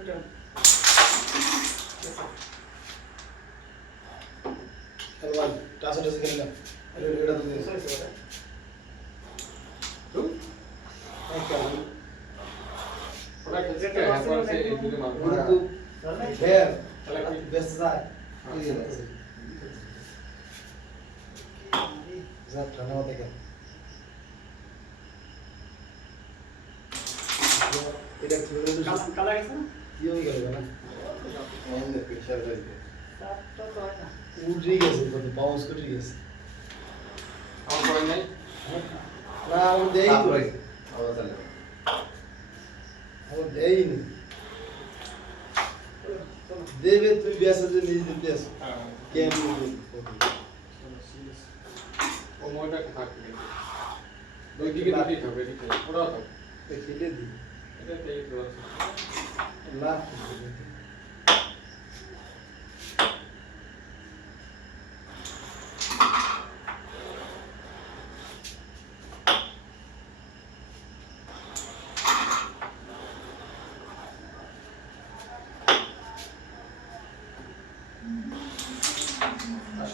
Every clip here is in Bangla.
चल भाई टासा टासा खेलना अरे रेडा तो दे तू नहीं क्या थोड़ा खेलते हैं पर से एक दूसरे मार तू देर चला बेस्ट जाए ये जा ठाना होता क्या এটা খেলে তো কালা গেছে না কি হয়ে গেল না এন্ড প্রেসার হইছে সাতটা তো হয় না উড়ে গেছে কত বাউন্স করে গেছে আমার পড়ে নাই না ও দেই তো আবার চলে ও দেই নি দেবে তুই বেসা যে নিজে দিতে আস কেন ও মোটা থাকবে দুই দিকে দুটি হবে ঠিক আছে পুরো তো খেলে দি এটা তেই তো না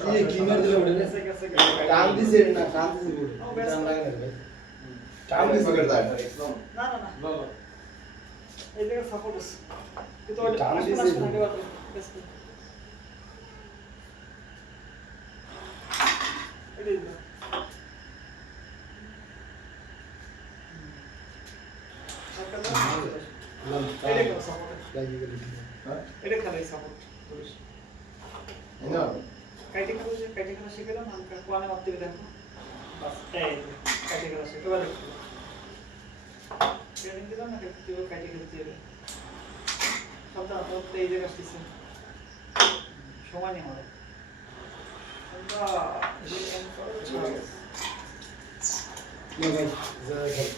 ये कीमर दिले उडे टाइम दिसे ना टाइम दिसे उडे टाइम लागे ना भाई टाइम दिसे करता है एकदम ना ना ना लो लो এই জায়গা সাপোর্ট আছে কিন্তু ওটা টান দিছে। থাকে বাদ বেশ এটাই না এটা কোন সাপোর্ট लागे गली हां এটা খালি সাপোর্ট করিস ना কাইটে খেলা শিখলাম হালকা কোয়ানে মারতে দেখো বাস এই কাইটে খেলা শিখে এবার দেখো ট্রেনিং দিলাম না কেউ কাইটে খেলতে হবে সবটা তো এই জায়গা আসছে সময় নেই আমাদের আমরা ना भाई जरा कर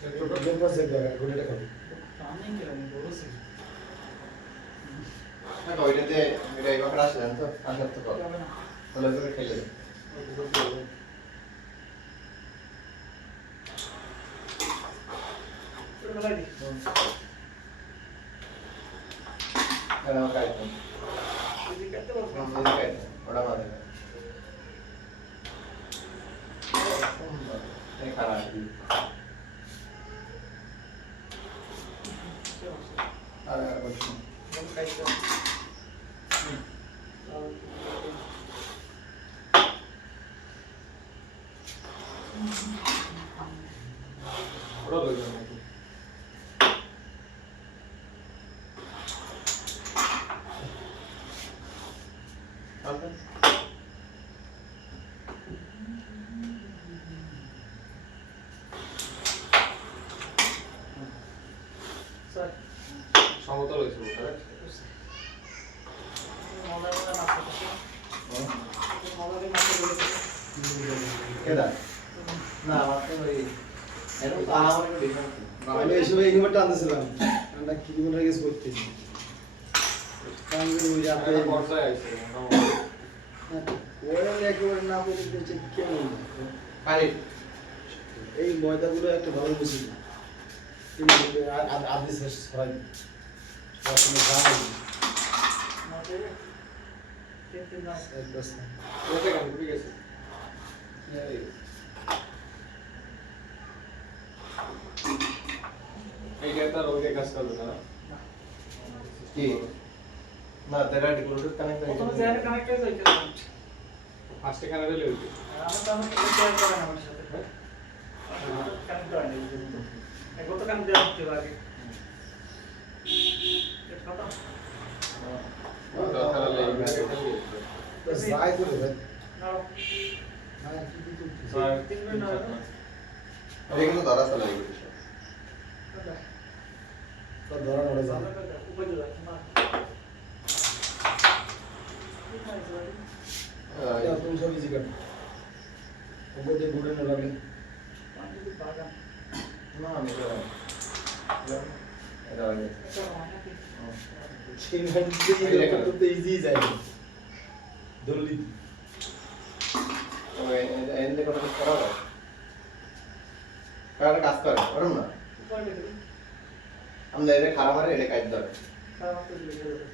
ये बताओ मेरे पास एक जगह गोलेटा कर ট্রেনিং দিলাম বড় সে না ওইটাতে এটা এইভাবে আসলেন তো আসার তো কর যাবে না তাহলে তোকে খেলে দে তোর খেলাই দি কেন কাইতো যদি করতে পারবো এই কাইতো ওটা মারে এই খারাপ আর বলছি বল কাইতে পুরো লই যাও নাকি আচ্ছা স্যার সমতল হইছে ওটা মজা মজা মাছ করতে মজারে মাছ ধরে কেডা না আমার তো ওই এরকম তো আমার একটু ডিফারেন্ট আমি এই সময় এইবার টানতেছিলাম আমরা কিলোমিটার গেছে করতে কাঙ্গে ওই রাতে একটা পর্যায়ে আইছে মোটামুটি ওরা একেবারে না করে দিতে কেমন পারি এই ময়দাগুলো একটা ভালো বুঝি কিন্তু আদি শেষ হয় আসলে জানা মাছ খেতে না একদম ওটা কেন ঘুরে গেছে এইটা তার ওইটা কাজ করবে না কি না তেরা ডিক্লোরেট কানেক্ট হয়ে প্রথমে গেছে জায়গা কানেক্ট হয়ে যায় ফার্স্টে কানেক্ট হলে হইছে আমার তো আমার শেয়ার করে না আমার সাথে কানেক্ট হয় না একবার তো কানেক্ট দেওয়া হতে লাগে এটা কথা ওটা তাহলে এই ব্যাগে খেলে बस जाए तो भाई না हां की की স্যার 3 মিনিট না এটা কিন্তু ধরা চলে গেছে तो धरा नड़े जा উপরে যায় না क्या तुम सब इजी कर ऊपर दे गुड़े न लगे পানি বাগান না আমি তো এটা হয়ে গেছে এটা মানে কি सीमेंट से ये तो इजी जाए दल्ली তবে এন্ড কোনো কিছু করা যায় কার কাজ করে করুন না উপরে গেলে আমরা এটা খারাপ মারে এটা কাজ ধরে খারাপ তো লেগে যাবে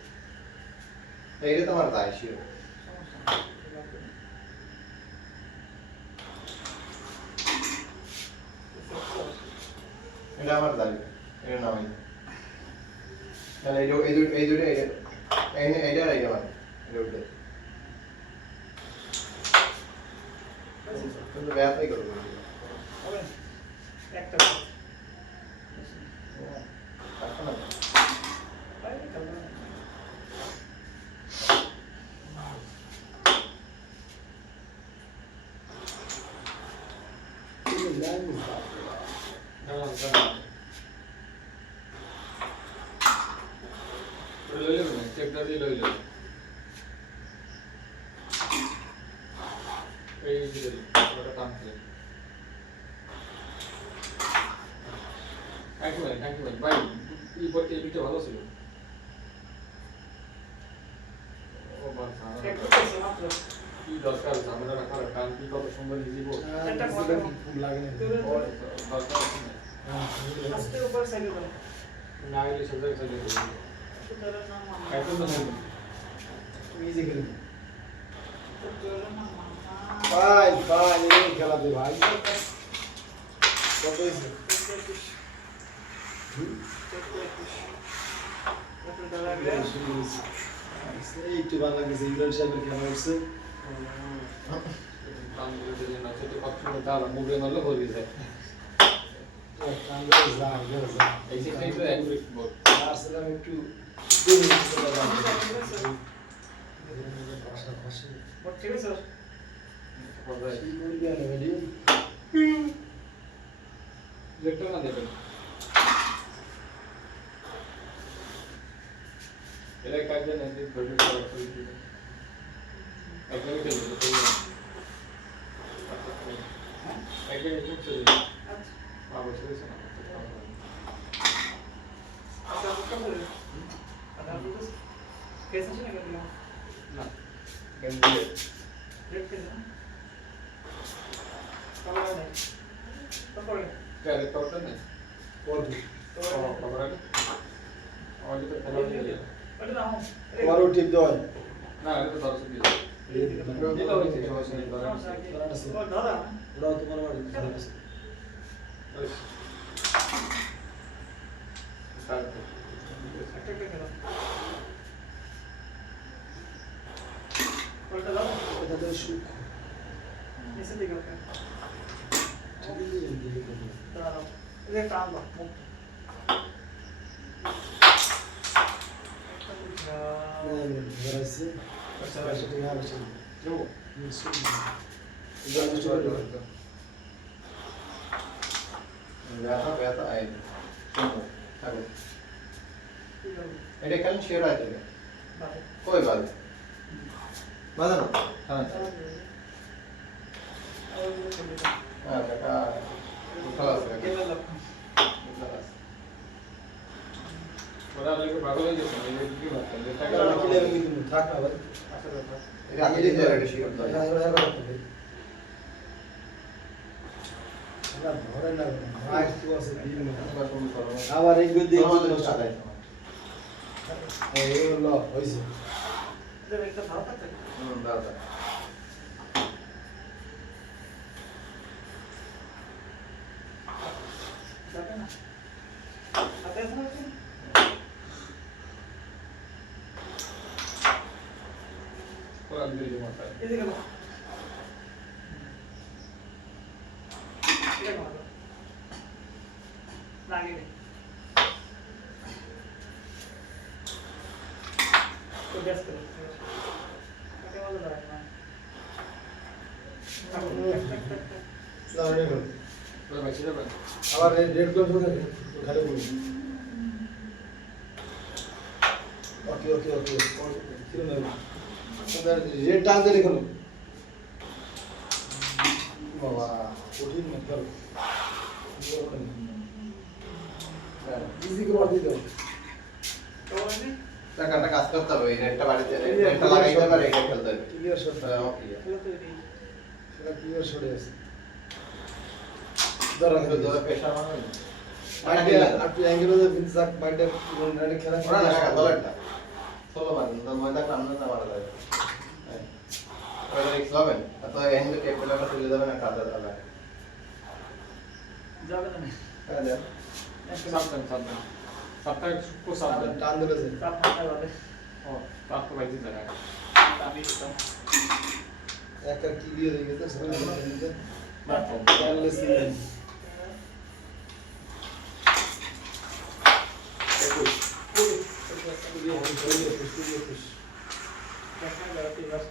এইটা তোমার দায় শিও এটা আমার দায় এটা নামাই তাহলে এই দুটো এইটা রাইখা মানে এটা উঠে কিন্তু ব্যাপারই করবো হবে একটা থাকতো না বাইরে খেলবে না চেক দিয়ে লইল এই যে ওটা কাম করে থ্যাংক ইউ ভাই এই বলতে এই ভিডিও ভালো ছিল ও বাস এক করতেছে মাত্র কি দরকার ঝামেলা রাখার কারণ কি কত সুন্দর ইজিব একটা কথা লাগে না দরকার আছে না আস্তে উপর সাইডে দাও না এলে সব জায়গায় চলে যাবে তোর নাম মামা এখন তো নেই তুমি ইজি খেলে তোর নাম মামা ভাই ভাই এই খেলা দে ভাই কত হয়েছে এই একটু ভালো লাগছে ইমরান সাহেবের খেলা হচ্ছে বাংলাদেশের না সেটা কত সুন্দর দাঁড়া মুভে মারলে হয়ে যায় এই সেটাই তো অ্যাকুরেট বল আসলাম একটু ঠিক আছে স্যার হবে ভিডিও লেখটা না দেবেন এর কাজে না দিন প্রজেক্ট করা করে দিবেন একদমই চলবে তো একদমই চলছে আচ্ছা বাবা চলছে না আচ্ছা বুঝতে পারলে আদার বুঝতে কেসে ছিল কেন না গেঞ্জি রেড কেন কালার নাই তারপরে ক্যারেক্ট করতে না করবি তো খবর আছে আমাদের তো খবর নেই ওটা দাও আবারও টিপ দাও না এটা তো দর্শক দিয়ে এটা হইছে সমস্যা নেই ধরেন ও দাদা ওরাও তোমার বাড়ি স্টার্ট একটা একটা খেলো ওটা দাও এটা তো সুখ নিচে দিকে ওকে ঠিকই দিকে করবো দাও এটা টান দাও মুখ ঘরাইছে আচ্ছা আচ্ছা ঠিক আছে যাও ব্যথা ব্যথা আই থাকো এটা কেন শেয়ার আছে কই বাদ বাদ না হ্যাঁ হ্যাঁ এটা উঠা আছে ওরা লাগে পাগল হয়ে গেছে এই কি বলছেন টাকা কিলে কিন্তু থাক না ভাই এটা আগে দিয়ে এটা শেয়ার দাও না ধরে না ভাই কি আছে দিন আবার শুরু করো আবার এই গদি আমাদের সাথে এই হলো হইছে এটা একটা ভালো থাকে দাদা যাবে না হাতে আছে না ওরা দিয়ে মাথা এদিকে নাও এটা ভালো লাগে না তো গ্যাস করো এটা ভালো লাগে না আসসালামু আলাইকুম ওরা বেঁচে যাবেন আবার রেড গ্লোভ হবে খালি বলুন ওকে ওকে ওকে কিরম লাগবে আপনার রেড টান দিয়ে রেখে বাবা কঠিন না চলো ইজি করে দিতে হবে তো মানে টাকাটা কাজ করতে হবে এই নেটটা বাড়িতে নেটটা লাগাইতে পারে এটা খেলতে হবে ক্লিয়ার শট ওকে খেলা তো এটাই সেটা ক্লিয়ার শটে আছে ধরা কিন্তু খেলে দোয়া পেশা মানে আর তুই অ্যাঙ্গেলে যে বিনসাক বাইটার রানে খেলা ওরা না দলেরটা সোলো মারেন তো ময়দা কামনা না মারা যায় ওরা রিক্স লবেন তো এন্ড ক্যাপিটালটা চলে যাবে না কাদা দাদা যাবে না হ্যাঁ দেন সাবধান সপ্তাহে খুব সাবধান টান দিলে যে চাপ মাথা বাদে ও তারপর বাইতে যায় আমি তো একটা কি দিয়ে গেছে সবাই জানেন বাট তাহলে সিলেন দেখা যাবে বাস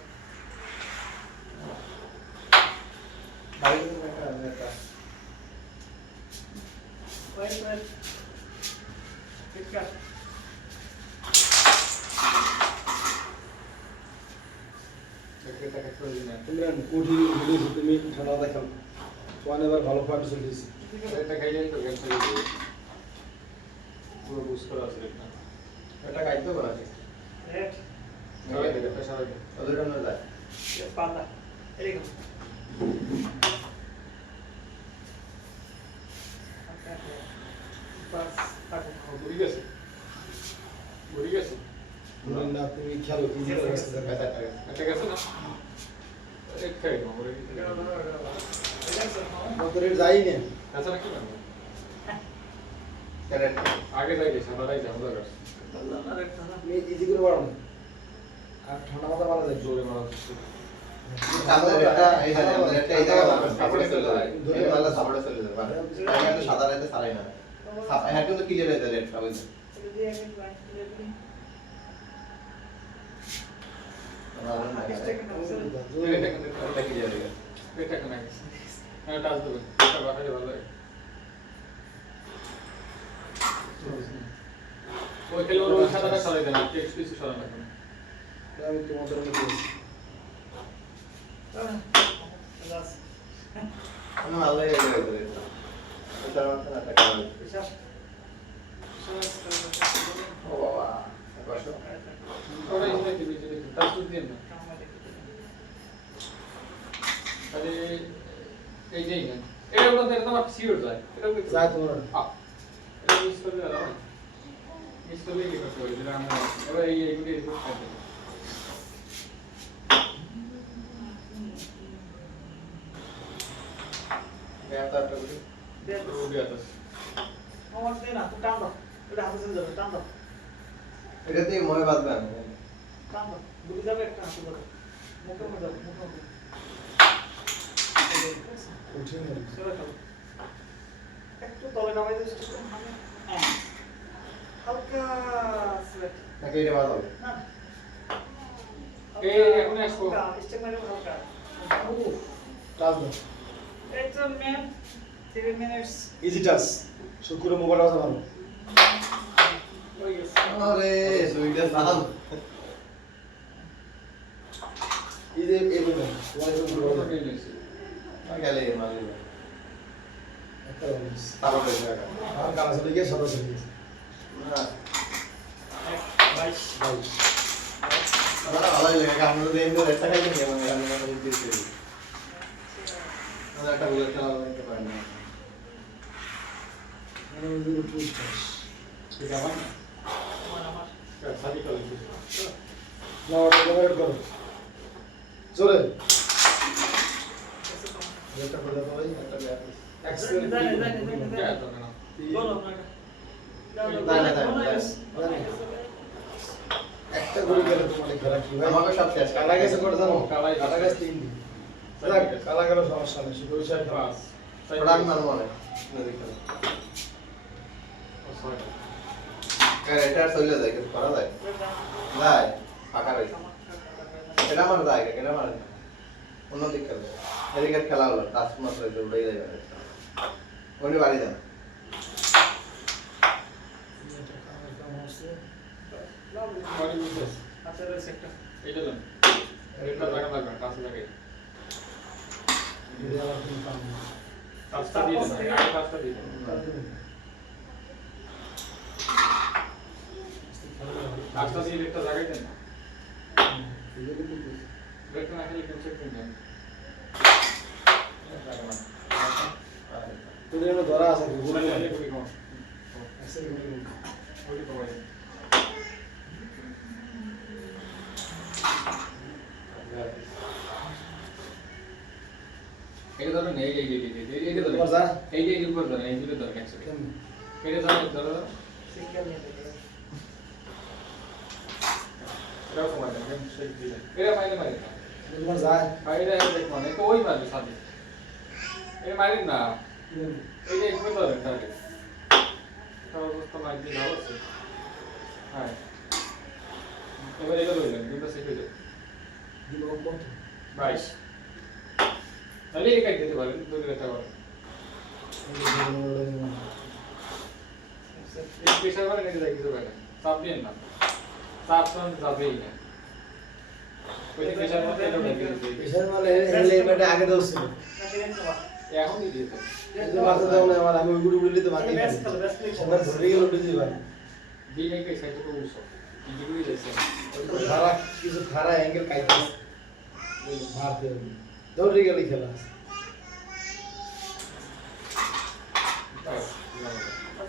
বাইরে একটা ওয়েট ঠিক আছে এটা কাজ করে দিন ইমরান কোটি ভিডিও তুমি ঠান্ডা দেখাল ওয়ান এবার ভালো ফাইট চলতেছে এটা খাইলেই তো গেম চলে যাবে পুরো বুঝ করা আছে এটা এটা কাইতে বলা আছে রেট সবাই দেখে সবাই ওদের জন্য যায় পাতা এরকম বাস থাকো ঘুরে গেছে না তুমি খেলো ইজি করে আসতে দেখা এটা গেছে না এক খাই না ওরে মতরে যাই না আচ্ছা না কি মানে ক্যারেক্ট আগে যাই গেছে আমরা যাই আমরা গেছে তুমি ইজি করে বাড়াও না আর ঠান্ডা মাথা ভালো যায় জোরে মারা হচ্ছে আমাদের এটা এই জায়গা আমাদের এটা এই জায়গা সাপোর্টে চলে যায় ধরে ভালো সাপোর্টে চলে যায় মানে আমি একটা সাদা রাইতে সারাই না হ্যাঁ কিন্তু ক্লিয়ার হয়ে যায় রেড সবাই এটা ক্লিয়ার হয়ে গেছে এটা কেন হ্যাঁ টাচ দেবেন এটা বাহারে ভালো লাগে ওই খেলে ওর সাদাটা সরাই দেন আপনি এক্সপ্রেসি সরান এখন আমি তোমাদের মধ্যে আমি ভালো লাগে এটা এটা মাত্র না টাকা ও বাবা কষ্ট ওরা ইসে কি বিজে দেখুন টাচ দিন না তাহলে এই যেই না এটা ওটা দেখতে আমার সিওর যায় এটা কি যায় তোমার এটা মিস করলে আর মিস করলে কি করতে হবে যেটা আমরা এবার এইগুলি করতে এটা একটা করে রুবি আতাস আমার দেনা তো টান দাও এটা হাতে চলে যাবে টান দাও এটাতে মনে বাঁধবে আমি টান দাও ডুবে যাবে একটা হাতে যাবে মুখে মুখে যাবে মুখে মুখে কঠিন চলে চলো একটু তলে নামাই দিও চেষ্টা করুন হালকা সিলেক্ট নাকি এটা বাঁধবে না এই এখন আসবো স্টেপ মারো হালকা টাচ দাও It's a man. 3 minutes. Easy touch শুক্র মোবাইল আছে ভালো Oh yes. আরে সুইটা সাল ইজি এই না ওয়াইজ ওটা নিয়ে নিয়েছি গেলে মালি একটা বলিস তারপর হয়ে যাবে আর কালা চলে গিয়ে সাদা চলে গেছে না Bye. বাইশ আমরা ভালোই লাগে আমরা তো এমনি একটা খাই না মানে আমি না বলতে দিছি আমরা একটা বুলেট খেলা নিতে পারি না মানে ওই যে টুইস্ট টাচ ঠিক আছে আমার সাদি কল না ওটা কভার করো চলে এটা করে দাও ভাই একটা ব্যাপার এক্সেল বলো একটা করে গেলে তোমার খেলা কি ভাই আমাকে সব শেষ কালা গেছে করে জানো কালাই কালা গেছে তিন দিন যাক, কালা গেল সমস্যা নেই শুধু ওই সাইড পাস ওটা আমি মানবো না নদী খেলা এটা চলে যায় কিছু করা যায় যায় ফাঁকা রয়েছে এটা আমার যায় এটা আমার অন্য দিক খেলা এদিকে খেলা হলো টাচ মাত্র উঠেই যাবে ওখানে বাড়ি যান বাড়ি বুঝছিস আচ্ছা রয়েছে একটা এইটা দেন এটা লাগা লাগবে কাছে লাগে কাজটা দিয়ে দেন আগে কাজটা দিয়ে দেন কাজটা দিয়ে একটা জায়গায় দেন ব্রেকটা না খেলে কেউ চেক করে দেন তোদের ধরা আছে গুলো নিয়ে খুবই কম ওই কমাই এটা ধরুন এই ধরুন তোমার যা এই উপর ধরুন এই দুটো ধরুন একসাথে এটা ধরো সিঙ্গেল নিয়ে দেখো এটাও কমাই দেন সেই দিলে এটা মাইনে মারি না তোমার যা এটা দেখ মানে তো ওই মারবে সাথে এটা মারি না এই যে উপর ধরুন তাহলে এটা অবস্থা মারি দিলে অবশ্যই হ্যাঁ এবার এটা ধরলেন দুটো সেট হয়ে যাবে দিব কত 22 তাহলে এটা কাট দিতে পারেন দুটো লেখা পারেন এই প্রেসার মানে এটা দেখতে পারেন চাপ দিন না চাপ তো যাবেই না ওই প্রেসার মধ্যে এটা দেখতে দিতে প্রেসার মানে হেলমেটে আগে দাও ছিল না সেটা নিতে পারো এখনই দিয়ে দেন এই মাথা দাও না আমার আমি উড়ি উড়ি তো মাটি ব্যাস খেলো ব্যাস সবার ধরে গেল উঠে দিই ভাই দিন এক সাইড তো উঠছো ইন্টিগ্রি যাচ্ছে খারা কিছু খারা অ্যাঙ্গেল কাইতে মারতে হবে দৌড়ে গেলে খেলা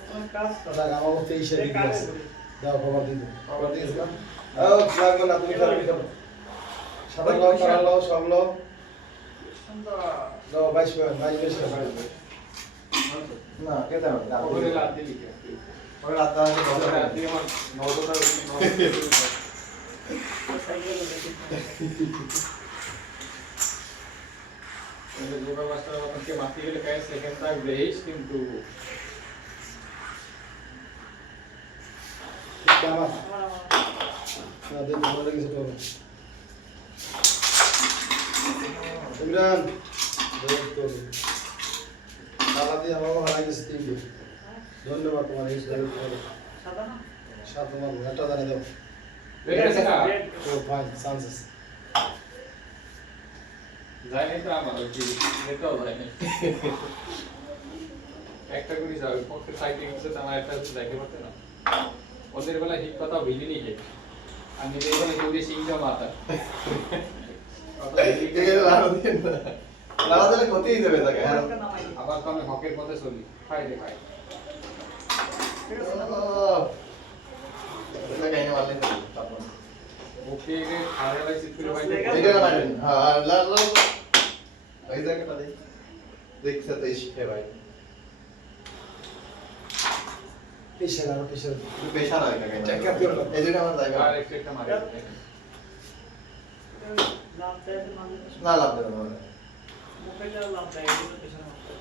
তুমি কাজ করো দাদা আমার 23 এর দিকে আছে দাও খবর দিন খবর দিয়ে দিলাম। ও লাগবে না তুমি খেলো খেলো সাদা লাও কালো লাও সব লাও সুন্দর দাও 22 বেশি না কেটে হবে ওরে রাত দিয়ে লিখে ওই রাত দাও ওরে রাত দিয়ে আমার 9টা সাইকেল দেখি এই যোগা মাস্টার আমাকে মাতি গেলে কাজ সেকেন্ড টাইম রেস কিন্তু আমার আমার না দেখ ভালো কিছু তো ইমরান দেখ তো সালা দিয়ে আমাকে হারাই গেছে তিনটে ধন্যবাদ তোমার এই সাথে সাদা না সাথে তোমার একটা জানিয়ে দাও রেড আছে না ও ফাইন চান্সেস যায় নাই তো আমার ওই কি এটাও যায় নাই একটা করে যাবে পক্ষে সাইক্লিং এর সাথে আমার একটা যাইতে পারতে না ওদের বেলা হিট কথা ভিলি নেই আর নিজের বেলা যদি সিংটা মাথা লালা দিলে ক্ষতি হয়ে যাবে তাকে হ্যাঁ একটা নামাই আবার তো আমি হকের পথে চলি খাই রে খাই ঠিক আছে না এটা কাহিনী মারলে তারপর ওকে খাড়া লাই সিট করে ভাই এটা না মারেন হ্যাঁ লালা ওই জায়গাটা দেখ দেখছে তো শিখে ভাই পেশার আর পেশার একটু পেশা নয় কাকে চেক আপ করো এই জন্য আমার জায়গা আর একটা মারি লাভ দেয় মানে না লাভ দেবে না মুখে যা লাভ দেয় এগুলো পেছনে মারতে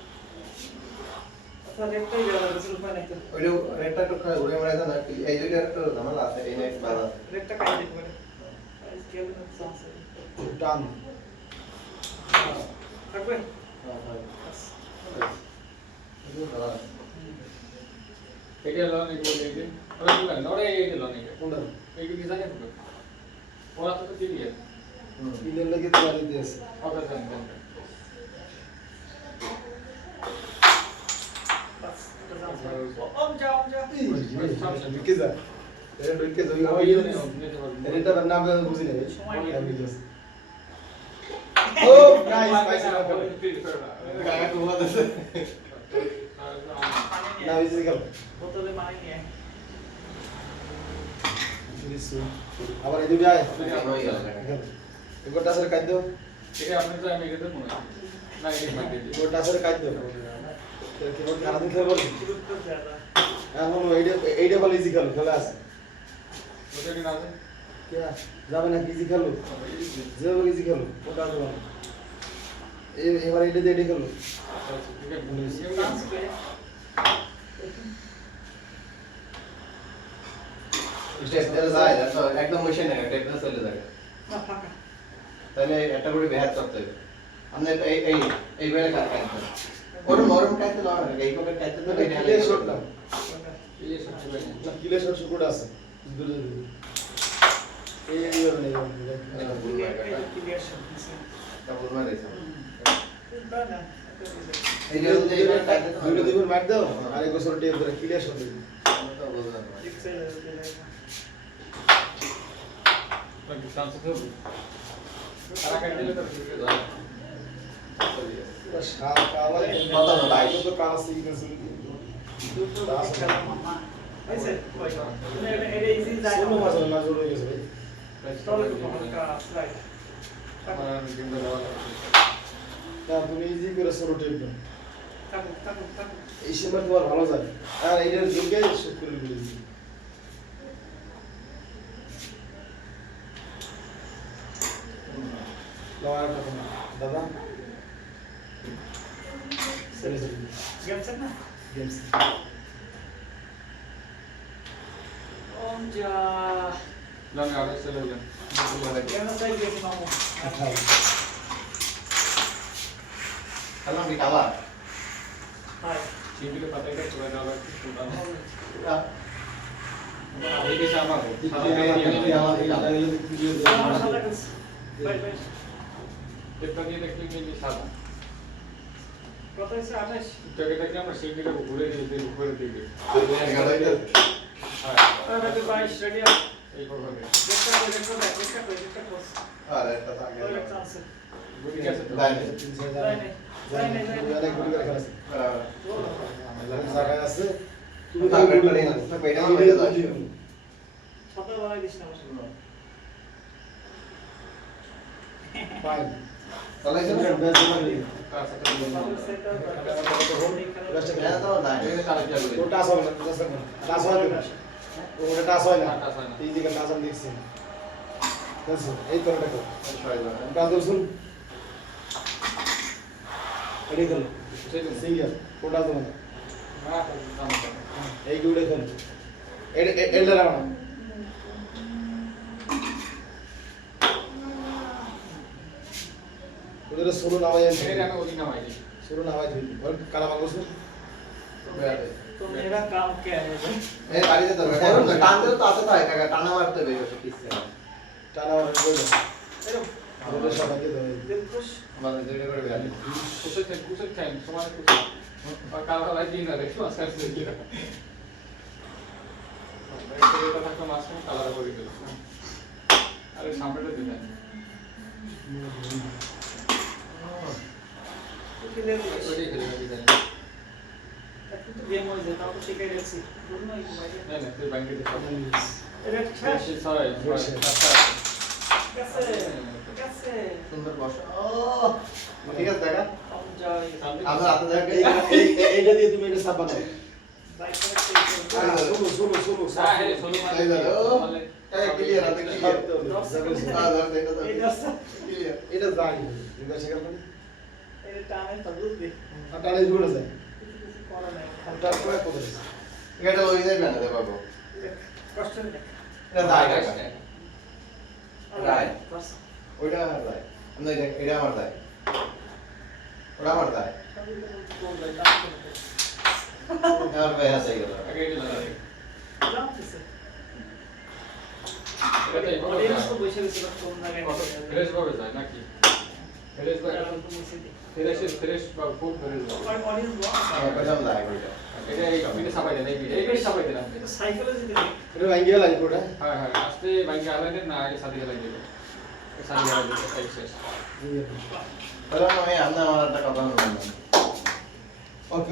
আচ্ছা রেটটাই যাবে বেশি উপায় নাই তো ওই রেটটা একটু ঘুরে মারা যায় না এই জায়গায় একটা ঝামেলা আছে এই নেক্সট বালা রেটটা কাই দিতে পারে স্কেল না চান্স টান থাকবে এটা লন এই বলে দিন ওরে বলেন ওরে এই লন এই কোনটা এই কি জানেন তো ওরা তো ক্লিয়ার ইলের লাগি তো বাড়ি দিয়েছে ওটা জানেন ওম যাও ঢুকে যা এটা ঢুকে যাই ওই ইয়ে নেই নিতে পারবেন এটা নাম বুঝি না সময় নেই। ও নাইস নাইস কাকা ঘুমা দিছে না বুঝি গেল বোতলে পানি নিয়ে আবার এই দুটো আয় হয়ে গেল এগোটা আসলে কাজ দাও এটা আপনি তো আমি এটা মনে হয় না এটা মাইকে দিই এগোটা আসলে কাজ দাও কেবল খারাপ দিন খেলে বলি গুরুত্ব দেওয়া এখন এইটা বলে ইজি খেলো খেলা আছে ওটা কি না আছে কে যাবে না ইজি খেলো যেভাবে ইজি খেলো ওটা আছে ভালো এবার এইটা দিয়ে এটা খেলো ঠিক আছে চান্স পেয়ে স্টেপ দিলে যায় তো একদম বসে না টেপ দিলে চলে যায় না ফাঁকা তাহলে একটা করে বেহাত করতে হবে আপনি এই এই এই বেলে কাজ করতে ওর মরম কাটতে লাও না এই পকেট কাটতে তো এটা ক্লিয়ার শট না এই সবচেয়ে ভালো না ক্লিয়ার শট শুকুটা আছে দূরে দূরে এই এইভাবে নেই ক্লিয়ার শট দিছে তারপর মারাইছে না না এই যে এই বেলে কাটতে তো দুটো দুটো মার দাও আর এক বছর টেপ ধরে ক্লিয়ার শট দিবি তো বুঝলাম ঠিক সাইড দিয়ে একটু চান্স তো সারা কাট দিলে তো ঠিক হয়ে যাবে সাত কালা কত ভাই? তো কালা সিগনেচার দুটো খেলা মামা হয়েছে কই তুমি এটা ইজি যায় ষোলো মাস হলো না, জোর হয়ে গেছে ভাই। চলো একটু হালকা স্লাইড আমার কিন্তু দেওয়া না, তুমি ইজি করে ষোলো টেপ দাও। থাকুক থাকুক থাকুক এই সময় তোমার ভালো যায়। আর এইটার দিকে শুট করে ফেলে দিবি। দাও আর একটা তোমার। দাদা সেরে সেরে গেমস না গেমস ওমজা লং আওয়াজ চলে গেল গেমস সাইড গেছি মামু খেলা কি কালার হাই সিঙ্গিলে পাতাইটা চলে যাওয়া একটু সুন্দর এটা এই যে আমার আমার সাথে বাই বাই এটা দিয়ে দেখলে কি সাদা কত হইছে 28 জায়গা দেখলে আমরা সিঙ্গিলে ঘুরে দিয়ে উপরে দিকে হ্যাঁ আর এটা 22 রেডি এই প্রবলেম দেখটা কোর্স আর এটা থাকে ওই চান্স বুঝি গেছে তো নাই নাই নাই জায়গায় আছে তুমি তার একটা নেই না এটা আমার মেয়ে দাও ছাতা বানাই দিছ না ফাইন তাহলে তুমি এটা বেশ ভালো কার সাথে তাহলে সেটা এটা তো নাই এই তার জায়গা তো টাস হবে না টাস হয় না ওটা টাস হয় না টাস হয় না। এই দিকে টাস আমি দেখছি দেখছো এই তো এটা ছয় জন টাস দর্শন এটাই তো সেই তো সিঙ্গেল কোটা তো না হ্যাঁ তো এই গুড়ে তো এটা রাখো ওদের ষোলো নামাই আছে এই আমি ওদিন নামাই দিই ষোলো নামাই দিবি ওর কালা মাংস तो मेरा काम क्या है भाई এই বাড়িতে তো টানতে তো আছে তাই কাকা টানা মারতে বের হচ্ছে কিসে টানা মারে কই না अरे ওদের সবাইকে দেবে दिल खुश মানে যেটা করে বের কুসে টাইম সময় কুসে আর কাল হলাই দিন না দেখো আজকাল থেকে কি রাখা এটা থাকতো মাছ কালার করে দিল আরে সামনেটা দিলেন तो किधर ওইটাই খেলে নাকি জানি तो गेम हो जाता तो ठीक है रेसी दोनों ही भाई না না তুই ব্যাংকে দেখো अरे বেশি ছয় कैसे कैसे সুন্দর বসা ও ঠিক আছে দেখা हम जाओ আমরা হাতে দেখা এইটা দিয়ে তুমি এটা সাপ বানাও बाइक ষোলো হ্যাঁ হ্যাঁ সোলো এই মানে দাও এই ক্লিয়ার আছে ক্লিয়ার আর ধর এটা তো ये दस ক্লিয়ার এটা যাই দুটো সেকেন্ড মানে ये टाइम है तब भी আর টানে জুড়ে যায় किसी कॉल नहीं তারপরে কত এটা লই যাই বানাতে পারবো क्वेश्चन नहीं এটা দাই কাকা রায় बस ওইটা আমার দাই না এটা আমার দাই ওটা আমার দাই कभी तो बोल रहा আমার ভাই আছে গেল আগে এটা লাগে जाओ किसे এটা এই ऑडियंस को बैठे हुए सब तुम ना ফ্রেশ ভাবে যায় নাকি ফ্রেশ ভাবে ফ্রেশ বা খুব ফ্রেশ ভাবে और ऑडियंस আমার बहुत কাছে দাই ওইটা এটা এই কমিটি সাবাই দেন এই বেশ সাবাই দেন तो साइकोलॉजी देखिए এটা ভাঙ্গি গেল পুরোটা হ্যাঁ হ্যাঁ আস্তে বাইকে আলাদা না আগে সাথে গেলাই দেবে সাথে গেলাই দেবে তাই শেষ তাহলে আমি আমার একটা কথা বললাম